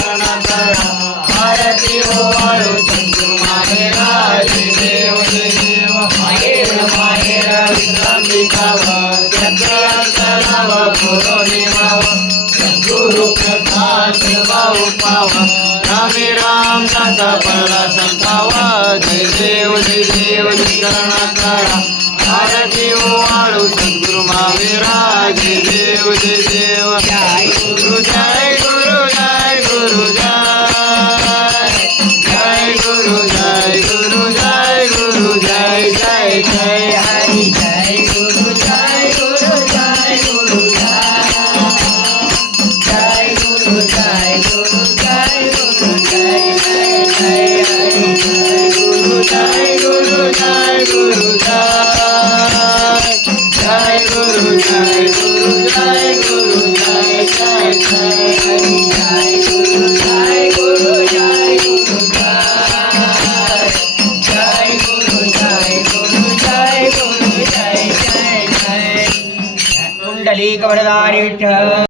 करणा करा आरती ओवाळू सद्गुरु माहेराज देव देव माहेर माहेर विश्रांतिकाव सत्यान्तराव पौर्णिमाव सद्गुरु प्रसाद भाऊ पाव रामे राम दासा पडला संतावा जय देव करणा करा आरती ओवाळू सद्गुरु माहेराज देव देव जय गुरु जय गुरु जय गुरु जय गुरु जय गुरु जय गुरु जय जय जय हरि जय गुरु जय गुरु जय गुरु जय गुरु जय गुरु जय गुरु जय जय जय हरि जय गुरु जय गुरु जय गुरु जय गुरु जय गुरु जय गुरु जय जय जय हरि जय गुरु जय गुरु जय गुरु जय गुरु जय गुरु जय गुरु जय जय जय कुंडली कवरदारी विठ्ठल।